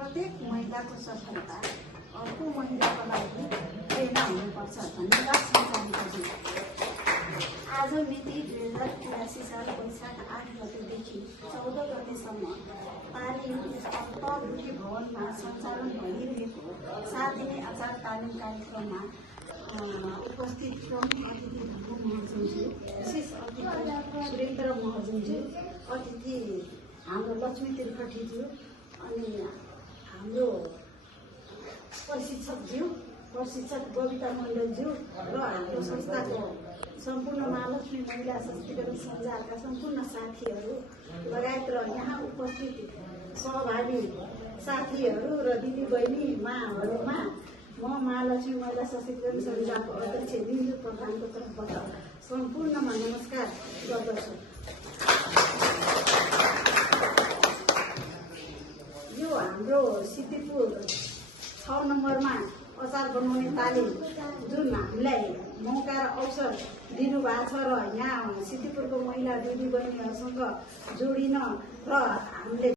प्रत्येक महिलाको सफलता अर्को महिलाको लागि प्रेरणा हुनुपर्छ भन्ने बात सञ्चालित आज मिति 2083 साल वैशाख 8 गतेदेखि 14 गतेसम्म तालिम अल्पबुद्धि भवनमा सञ्चालन भइरहेको 7 दिने आचार तालिम कार्यक्रममा उपस्थित प्रमुख अतिथि धर्म महर्जनज्यू, विशेष अतिथि सुरेन्द्र महर्जनज्यू, अतिथि हाम्रो लक्ष्मी त्रिपाठीज्यू, अनि हाम्रो प्रशिक्षक बबिता मण्डलज्यू र हाम्रो संस्थाको सम्पूर्ण महालक्ष्मी महिला सशक्तिकरण सञ्जालका सम्पूर्ण साथीहरू लगायत र यहाँ उपस्थित सहभागी साथीहरू र दिदीबहिनी माहरूमा म महालक्ष्मी महिला सशक्तिकरण सञ्जालको अध्यक्ष बिन्दु प्रधानको तर्फबाट सम्पूर्णमा नमस्कार गर्दछु। यो हाम्रो सिद्धिपुर 6 नम्बरमा अचार बनाउने तालिम जुन हामीलाई मौका र अवसर दिनुभएको छ र यहाँ सिद्धिपुरको महिला दिदीबहिनीहरूसँग जोडिन र हामीले